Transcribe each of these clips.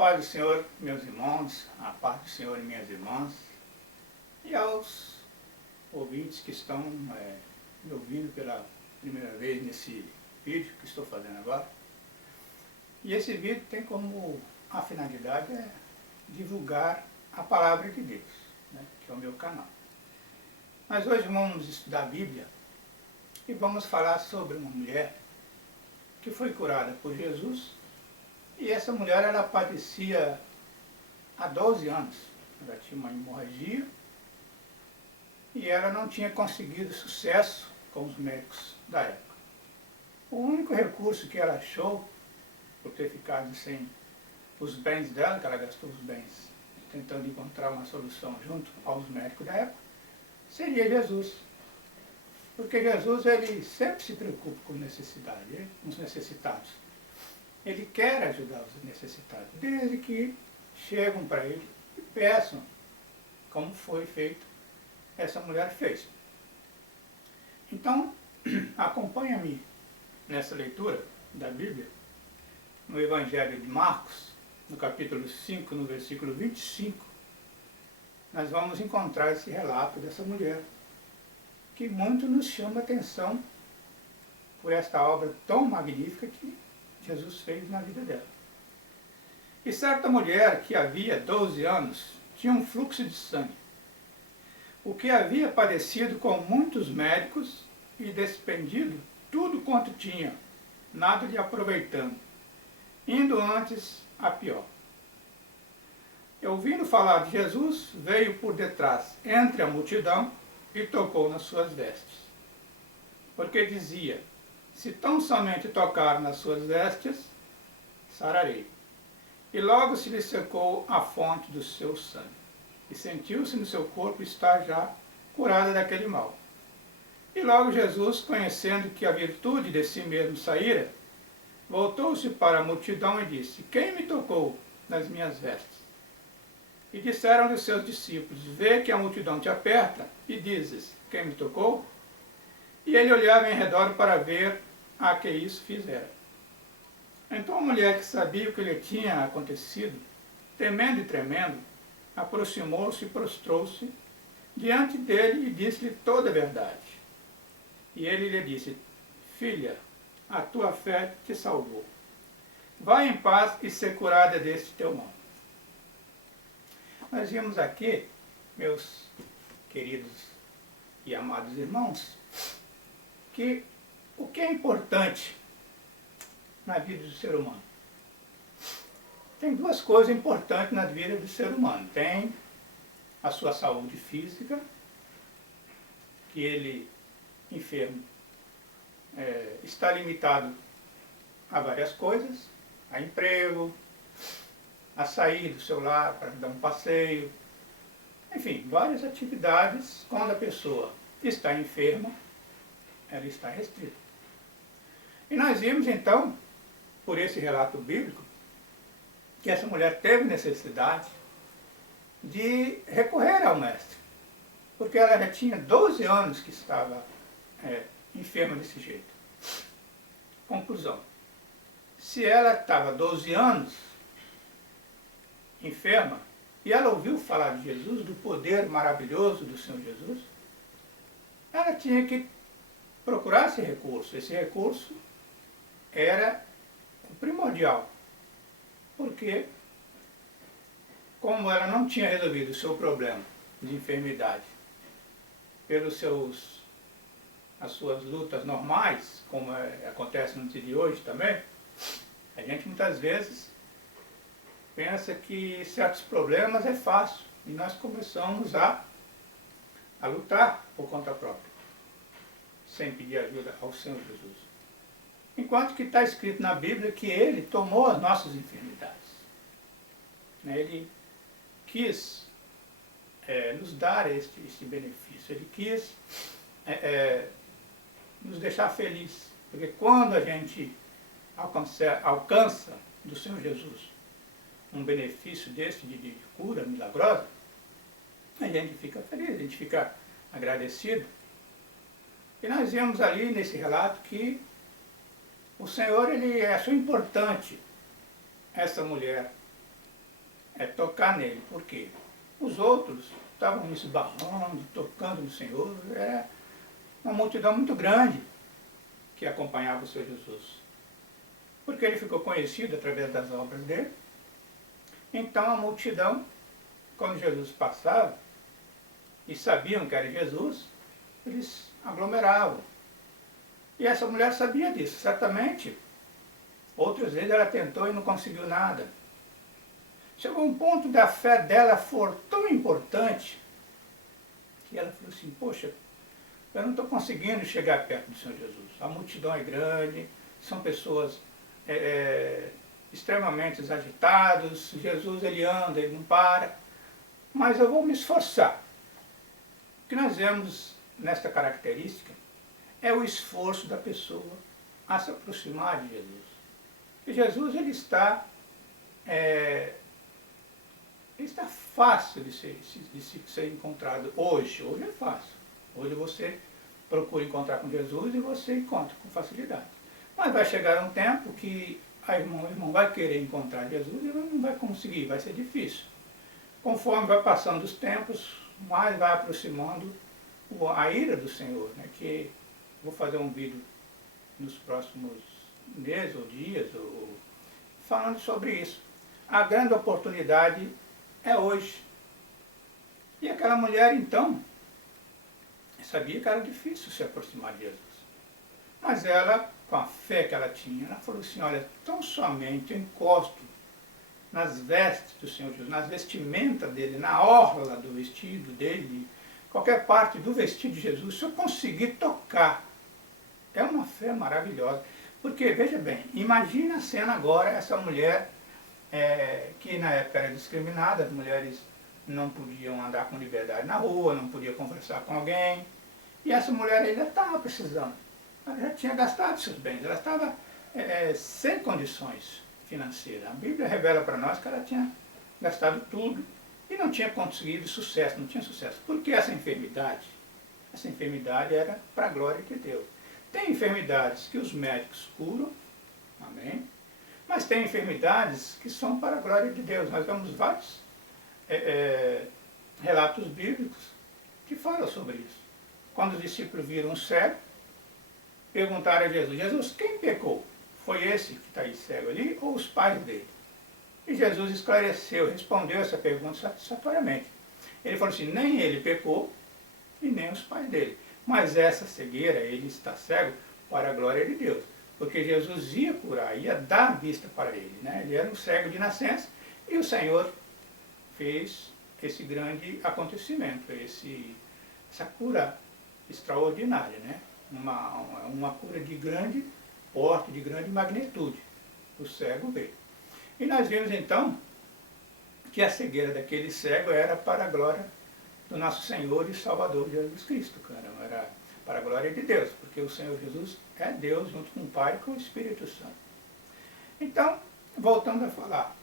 paz do Senhor, meus irmãos, a paz do Senhor e minhas irmãs, e aos ouvintes que estão me ouvindo pela primeira vez nesse vídeo que estou fazendo agora. E esse vídeo tem como a finalidade divulgar a palavra de Deus, né, que é o meu canal. Mas hoje vamos estudar a Bíblia e vamos falar sobre uma mulher que foi curada por Jesus. E essa mulher, ela padecia há 12 anos. Ela tinha uma hemorragia e ela não tinha conseguido sucesso com os médicos da época. O único recurso que ela achou, por ter ficado sem os bens dela, que ela gastou os bens tentando encontrar uma solução junto aos médicos da época, seria Jesus. Porque Jesus, ele sempre se preocupa com necessidade, com os necessitados. Ele quer ajudar os necessitados, desde que chegam para ele e peçam, como foi feito, essa mulher fez. Então, acompanha-me nessa leitura da Bíblia, no Evangelho de Marcos, no capítulo 5, no versículo 25, nós vamos encontrar esse relato dessa mulher, que muito nos chama a atenção por esta obra tão magnífica que Jesus fez na vida dela. E certa mulher que havia 12 anos tinha um fluxo de sangue, o que havia padecido com muitos médicos e despendido tudo quanto tinha, nada lhe aproveitando, indo antes a pior. E ouvindo falar de Jesus, veio por detrás, entre a multidão, e tocou nas suas vestes. Porque dizia: se tão somente tocar nas suas vestes, sararei. E logo se lhe secou a fonte do seu sangue, e sentiu-se no seu corpo estar já curada daquele mal. E logo Jesus, conhecendo que a virtude de si mesmo saíra, voltou-se para a multidão e disse: quem me tocou nas minhas vestes? E disseram-lhe os seus discípulos: vê que a multidão te aperta, e dizes: quem me tocou? E ele olhava em redor para ver a que isso fizera. Então a mulher, que sabia o que lhe tinha acontecido, temendo e tremendo, aproximou-se e prostrou-se diante dele e disse-lhe toda a verdade. E ele lhe disse: filha, a tua fé te salvou. Vai em paz e ser curada deste teu mal. Nós vimos aqui, meus queridos e amados irmãos, que o que é importante na vida do ser humano? Tem duas coisas importantes na vida do ser humano. Tem a sua saúde física, que ele, enfermo, está limitado a várias coisas, a emprego, a sair do seu lar para dar um passeio, enfim, várias atividades. Quando a pessoa está enferma, ela está restrita. E nós vimos então, por esse relato bíblico, que essa mulher teve necessidade de recorrer ao mestre, porque ela já tinha 12 anos que estava enferma desse jeito. Conclusão: se ela estava 12 anos enferma, e ela ouviu falar de Jesus, do poder maravilhoso do Senhor Jesus, ela tinha que procurar esse recurso. Esse recurso era o primordial, porque como ela não tinha resolvido o seu problema de enfermidade pelos as suas lutas normais, como acontece no dia de hoje também, a gente muitas vezes pensa que certos problemas é fácil, e nós começamos a lutar por conta própria, sem pedir ajuda ao Senhor Jesus. Enquanto que está escrito na Bíblia que Ele tomou as nossas enfermidades. Ele quis nos dar este benefício, Ele quis nos deixar felizes, porque quando a gente alcança do Senhor Jesus um benefício desse de cura milagrosa, a gente fica feliz, a gente fica agradecido. E nós vemos ali nesse relato que o Senhor, ele achou importante essa mulher tocar nele. Por quê? Os outros estavam esbarrando, tocando no Senhor. Era uma multidão muito grande que acompanhava o Senhor Jesus. Porque ele ficou conhecido através das obras dele. Então a multidão, quando Jesus passava, e sabiam que era Jesus, eles aglomeravam. E essa mulher sabia disso, certamente. Outras vezes ela tentou e não conseguiu nada. Chegou um ponto da fé dela for tão importante, que ela falou assim, poxa, eu não estou conseguindo chegar perto do Senhor Jesus. A multidão é grande, são pessoas extremamente agitadas, Jesus ele anda, ele não para, mas eu vou me esforçar. O que nós vemos nesta característica é o esforço da pessoa a se aproximar de Jesus. E Jesus ele está fácil de ser encontrado hoje. Hoje é fácil. Hoje você procura encontrar com Jesus e você encontra com facilidade. Mas vai chegar um tempo que o irmão vai querer encontrar Jesus e não vai conseguir, vai ser difícil. Conforme vai passando os tempos, mais vai aproximando a ira do Senhor, né? Que vou fazer um vídeo nos próximos meses ou dias falando sobre isso. A grande oportunidade é hoje. E aquela mulher, então, sabia que era difícil se aproximar de Jesus. Mas ela, com a fé que ela tinha, ela falou assim, olha, tão somente eu encosto nas vestes do Senhor Jesus, nas vestimentas dele, na orla do vestido dele, qualquer parte do vestido de Jesus, se eu conseguir tocar, é uma fé maravilhosa. Porque, veja bem, imagina a cena agora, essa mulher, que na época era discriminada, as mulheres não podiam andar com liberdade na rua, não podiam conversar com alguém, e essa mulher ainda estava precisando. Ela já tinha gastado seus bens, ela estava sem condições financeiras. A Bíblia revela para nós que ela tinha gastado tudo e não tinha conseguido sucesso, não tinha sucesso. Por que essa enfermidade? Essa enfermidade era para a glória de Deus. Tem enfermidades que os médicos curam, amém? Mas tem enfermidades que são para a glória de Deus. Nós vemos vários relatos bíblicos que falam sobre isso. Quando os discípulos viram um cego, perguntaram a Jesus, Jesus, quem pecou? Foi esse que está aí cego ali ou os pais dele? E Jesus esclareceu, respondeu essa pergunta satisfatoriamente. Ele falou assim, nem ele pecou e nem os pais dele. Mas essa cegueira, ele está cego para a glória de Deus. Porque Jesus ia curar, ia dar vista para ele, né? Ele era um cego de nascença e o Senhor fez esse grande acontecimento, essa cura extraordinária, né? Uma cura de grande porte, de grande magnitude. O cego veio. E nós vimos então que a cegueira daquele cego era para a glória do nosso Senhor e Salvador Jesus Cristo, cara. Era para a glória de Deus, porque o Senhor Jesus é Deus junto com o Pai e com o Espírito Santo. Então, voltando a falar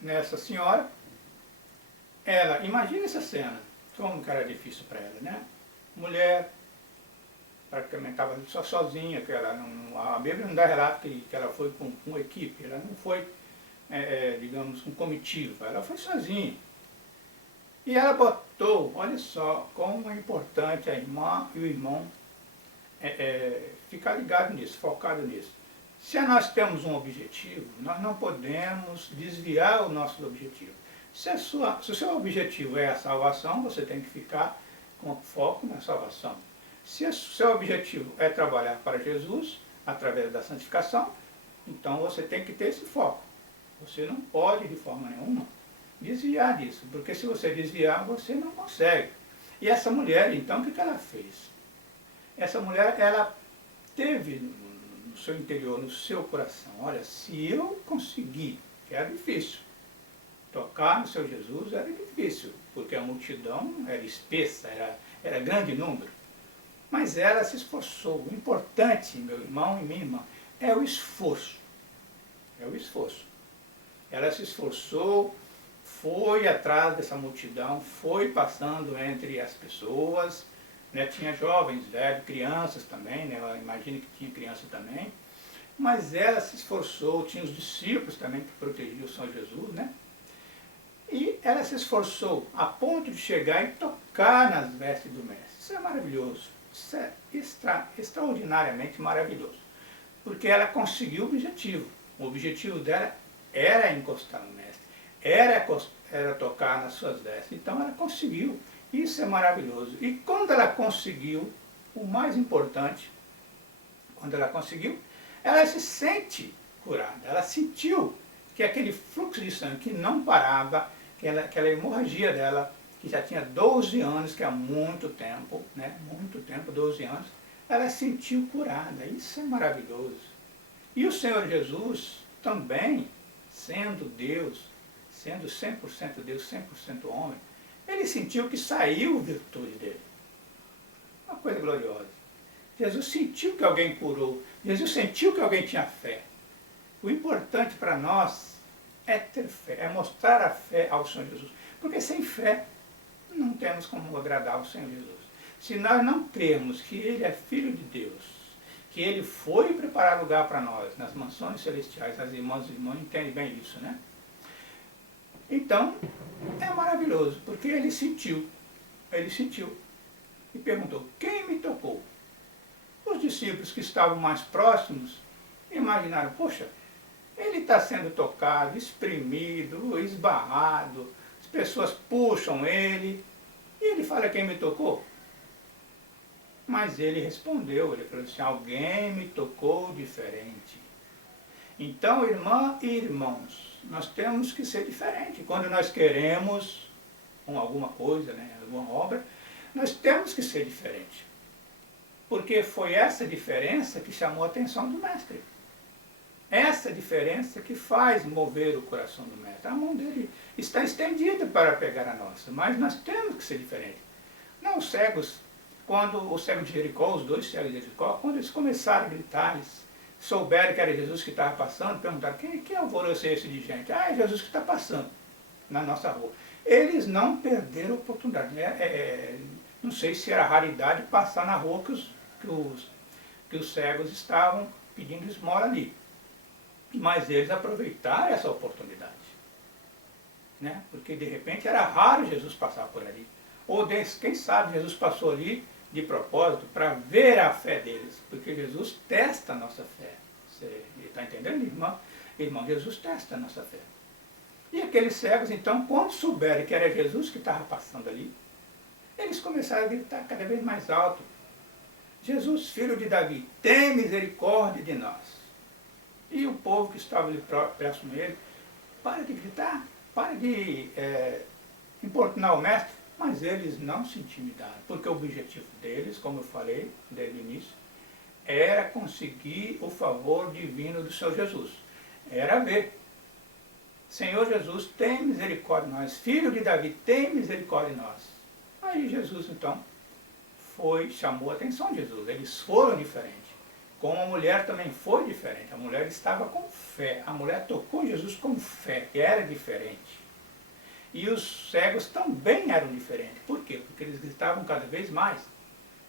nessa senhora, ela, imagina essa cena, como que era difícil para ela, né? Mulher, praticamente estava só sozinha, que ela não, a Bíblia não dá relato que ela foi com uma equipe, ela não foi, digamos, com comitiva, ela foi sozinha. E ela botou, olha só, como é importante a irmã e o irmão ficar ligado nisso, focado nisso. Se nós temos um objetivo, nós não podemos desviar o nosso objetivo. Se o seu objetivo é a salvação, você tem que ficar com foco na salvação. Se o seu objetivo é trabalhar para Jesus, através da santificação, então você tem que ter esse foco. Você não pode, de forma nenhuma, desviar disso, porque se você desviar, você não consegue. E essa mulher, então, o que ela fez? Essa mulher, ela teve no seu interior, no seu coração, olha, se eu conseguir, que era difícil, tocar no seu Jesus era difícil, porque a multidão era espessa, era grande número. Mas ela se esforçou. O importante, meu irmão e minha irmã, é o esforço. É o esforço. Ela se esforçou, foi atrás dessa multidão, foi passando entre as pessoas, né? Tinha jovens, velhos, crianças também, né? Eu imagino que tinha criança também. Mas ela se esforçou, tinha os discípulos também que protegiam o Senhor Jesus, né? E ela se esforçou a ponto de chegar e tocar nas vestes do mestre. Isso é maravilhoso, isso é extraordinariamente maravilhoso, porque ela conseguiu o objetivo. O objetivo dela era encostar no mestre, era tocar nas suas vestes. Então ela conseguiu, isso é maravilhoso. E quando ela conseguiu, o mais importante, quando ela conseguiu, ela se sente curada, ela sentiu que aquele fluxo de sangue que não parava, aquela hemorragia dela, que já tinha 12 anos, que é muito tempo, né? Muito tempo, 12 anos, ela sentiu curada. Isso é maravilhoso. E o Senhor Jesus também, sendo Deus, sendo 100% Deus, 100% homem, ele sentiu que saiu virtude dele. Uma coisa gloriosa. Jesus sentiu que alguém curou. Jesus sentiu que alguém tinha fé. O importante para nós é ter fé, é mostrar a fé ao Senhor Jesus. Porque sem fé não temos como agradar ao Senhor Jesus. Se nós não cremos que Ele é Filho de Deus, que Ele foi preparar lugar para nós nas mansões celestiais, as irmãs e irmãos entendem bem isso, né? Então, é maravilhoso, porque ele sentiu e perguntou, quem me tocou? Os discípulos que estavam mais próximos imaginaram, poxa, ele está sendo tocado, espremido, esbarrado, as pessoas puxam ele, e ele fala quem me tocou? Mas ele respondeu, ele falou assim, alguém me tocou diferente. Então, irmã e irmãos, nós temos que ser diferentes. Quando nós queremos alguma coisa, né, alguma obra, nós temos que ser diferentes. Porque foi essa diferença que chamou a atenção do mestre. Essa diferença que faz mover o coração do mestre. A mão dele está estendida para pegar a nossa, mas nós temos que ser diferentes. Não, os cegos, quando o cego de Jericó, os dois cegos de Jericó, quando eles começaram a gritar, eles souberam que era Jesus que estava passando, perguntaram, que alvoroço é esse de gente? Ah, é Jesus que está passando na nossa rua. Eles não perderam a oportunidade. Não sei se era raridade passar na rua que os cegos estavam pedindo esmola ali. Mas eles aproveitaram essa oportunidade. Né? Porque de repente era raro Jesus passar por ali. Ou quem sabe Jesus passou ali de propósito para ver a fé deles. Porque Jesus testa a nossa fé. Você está entendendo, irmão? Irmão, Jesus testa a nossa fé. E aqueles cegos, então, quando souberem que era Jesus que estava passando ali, eles começaram a gritar cada vez mais alto. Jesus, filho de Davi, tem misericórdia de nós. E o povo que estava ali próximo a ele, para de gritar, para de importunar o mestre. Mas eles não se intimidaram, porque o objetivo deles, como eu falei desde o início, era conseguir o favor divino do Senhor Jesus. Era ver. Senhor Jesus, tem misericórdia de nós. Filho de Davi, tem misericórdia de nós. Aí Jesus, então, chamou a atenção de Jesus. Eles foram diferentes. Como a mulher também foi diferente. A mulher estava com fé. A mulher tocou Jesus com fé, e era diferente. E os cegos também eram diferentes. Por quê? Porque eles gritavam cada vez mais.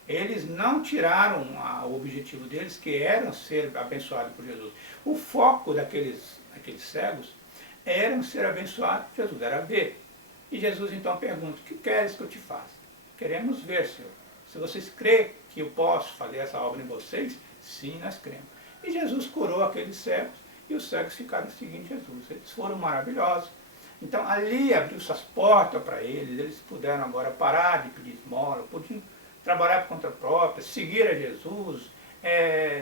Eles não tiraram o objetivo deles, que era ser abençoados por Jesus. O foco daqueles cegos era ser abençoados por Jesus, era ver. E Jesus então pergunta, o que queres que eu te faça? Queremos ver, Senhor. Se vocês creem que eu posso fazer essa obra em vocês, sim, nós cremos. E Jesus curou aqueles cegos, e os cegos ficaram seguindo Jesus. Eles foram maravilhosos. Então ali abriu-se as portas para eles puderam agora parar de pedir esmola, podiam trabalhar por conta própria, seguir a Jesus,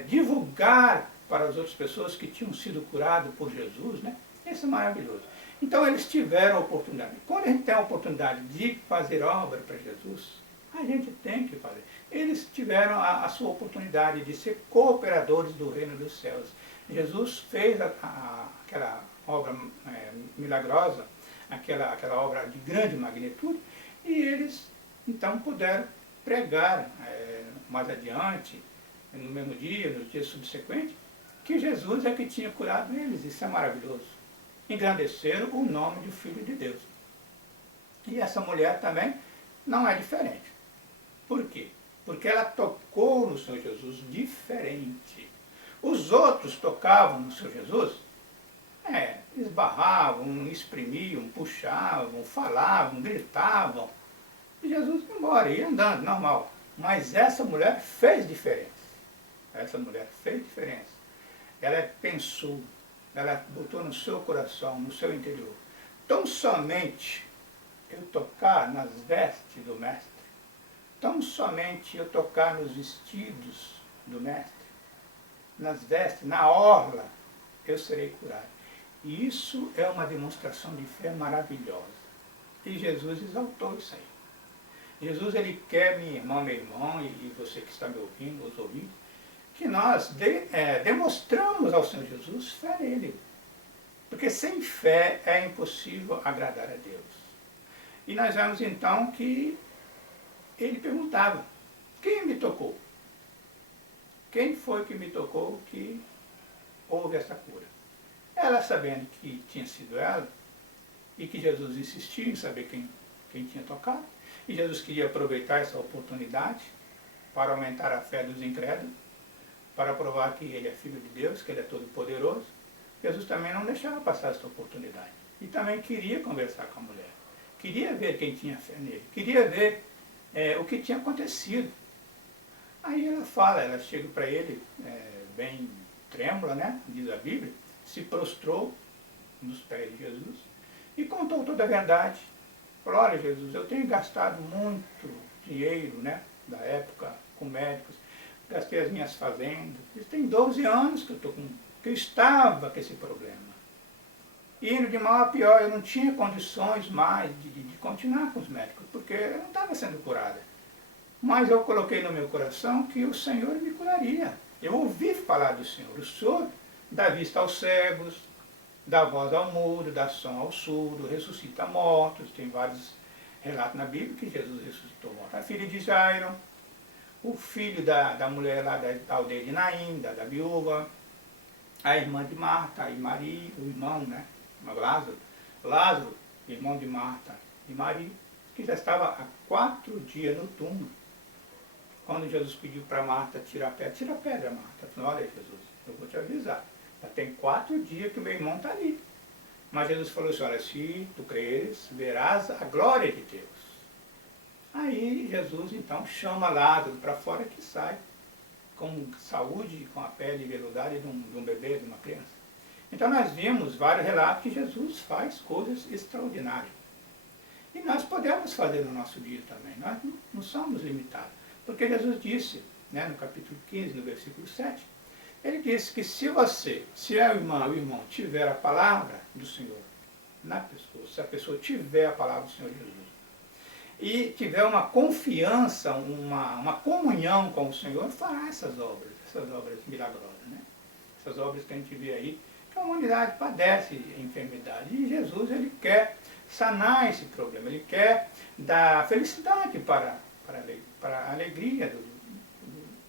divulgar para as outras pessoas que tinham sido curadas por Jesus, né? Isso é maravilhoso. Então eles tiveram a oportunidade. Quando a gente tem a oportunidade de fazer obra para Jesus, a gente tem que fazer. Eles tiveram a sua oportunidade de ser cooperadores do reino dos céus. Jesus fez aquela obra milagrosa, aquela obra de grande magnitude, e eles então puderam pregar mais adiante, no mesmo dia, nos dias subsequentes, que Jesus é que tinha curado eles. Isso é maravilhoso. Engrandeceram o nome do Filho de Deus. E essa mulher também não é diferente. Por quê? Porque ela tocou no Senhor Jesus diferente. Os outros tocavam no Senhor Jesus, esbarravam, exprimiam, puxavam, falavam, gritavam. E Jesus ia embora, ia andando, normal. Mas essa mulher fez diferença. Essa mulher fez diferença. Ela pensou, ela botou no seu coração, no seu interior. Tão somente eu tocar nas vestes do Mestre, tão somente eu tocar nos vestidos do Mestre, nas vestes, na orla, eu serei curado. E isso é uma demonstração de fé maravilhosa. E Jesus exaltou isso aí. Jesus, ele quer, minha irmã, meu irmão, e você que está me ouvindo, os ouvintes, que nós demonstramos ao Senhor Jesus fé nele. Porque sem fé é impossível agradar a Deus. E nós vemos então que ele perguntava, quem me tocou? Quem foi que me tocou que houve essa cura? Ela, sabendo que tinha sido ela, e que Jesus insistia em saber quem tinha tocado, e Jesus queria aproveitar essa oportunidade para aumentar a fé dos incrédulos, para provar que ele é filho de Deus, que ele é todo poderoso. Jesus também não deixava passar essa oportunidade. E também queria conversar com a mulher. Queria ver quem tinha fé nele. Queria ver o que tinha acontecido. Aí ela fala, ela chega para ele, bem trêmula, né? Diz a Bíblia, se prostrou nos pés de Jesus e contou toda a verdade. Falou, olha Jesus, eu tenho gastado muito dinheiro, né? Da época, com médicos. Gastei as minhas fazendas. Tem 12 anos que eu estava com esse problema. E indo de mal a pior, eu não tinha condições mais de continuar com os médicos, porque eu não estava sendo curada. Mas eu coloquei no meu coração que o Senhor me curaria. Eu ouvi falar do Senhor. O Senhor dá vista aos cegos, dá voz ao mudo, dá som ao surdo, ressuscita mortos. Tem vários relatos na Bíblia que Jesus ressuscitou mortos. A filha de Jairo, o filho da mulher lá da aldeia de Naim, da viúva, a irmã de Marta e Maria, o irmão, né? Lázaro, irmão de Marta e Maria, que já estava há 4 dias no túmulo. Quando Jesus pediu para Marta tirar a pedra, tira a pedra, Marta. Falou, olha Jesus, eu vou te avisar, já tem 4 dias que o meu irmão está ali. Mas Jesus falou assim, olha, se tu creres, verás a glória de Deus. Aí Jesus então chama Lázaro para fora, que sai com saúde, com a pele veludada de um bebê, de uma criança. Então nós vimos vários relatos que Jesus faz coisas extraordinárias. E nós podemos fazer no nosso dia também, nós não somos limitados. Porque Jesus disse, né, no capítulo 15, no versículo 7, ele disse que se a irmão tiver a palavra do Senhor na pessoa, se a pessoa tiver a palavra do Senhor Jesus, e tiver uma confiança, uma comunhão com o Senhor, fará essas obras milagrosas, né? Essas obras que a gente vê aí, que a humanidade padece enfermidade. E Jesus, ele quer sanar esse problema, ele quer dar felicidade para a alegria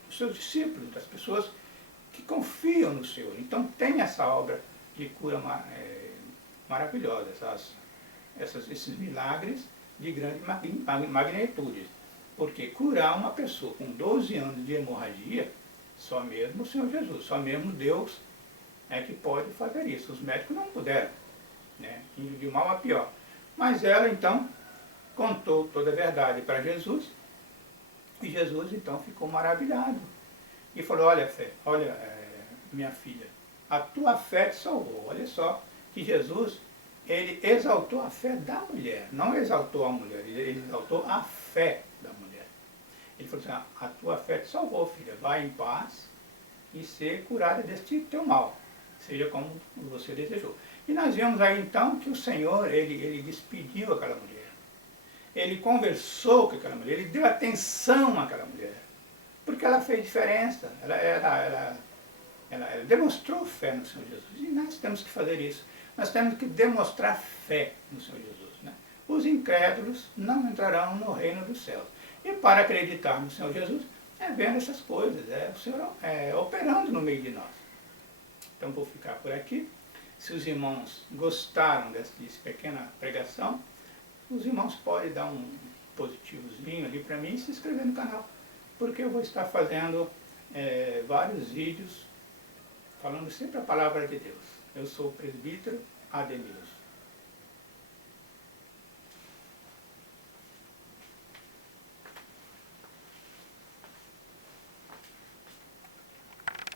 dos seus discípulos, das pessoas que confiam no Senhor. Então tem essa obra de cura maravilhosa, esses milagres de grande magnitude. Porque curar uma pessoa com 12 anos de hemorragia, só mesmo o Senhor Jesus, só mesmo Deus é que pode fazer isso. Os médicos não puderam, né? Indo de mal a pior. Mas ela então contou toda a verdade para Jesus, e Jesus então ficou maravilhado. E falou, olha, minha filha, a tua fé te salvou. Olha só que Jesus, ele exaltou a fé da mulher, não exaltou a mulher, ele exaltou a fé da mulher. Ele falou assim, a tua fé te salvou, filha, vai em paz e ser curada deste teu mal, seja como você desejou. E nós vemos aí então que o Senhor, ele despediu aquela mulher. Ele conversou com aquela mulher, ele deu atenção àquela mulher, porque ela fez diferença, ela demonstrou fé no Senhor Jesus. E nós temos que fazer isso. Nós temos que demonstrar fé no Senhor Jesus, né? Os incrédulos não entrarão no reino dos céus. E para acreditar no Senhor Jesus, vendo essas coisas, o Senhor operando no meio de nós. Então vou ficar por aqui. Se os irmãos gostaram dessa pequena pregação, os irmãos podem dar um positivozinho ali para mim e se inscrever no canal. Porque eu vou estar fazendo vários vídeos falando sempre a palavra de Deus. Eu sou o presbítero Adenilson.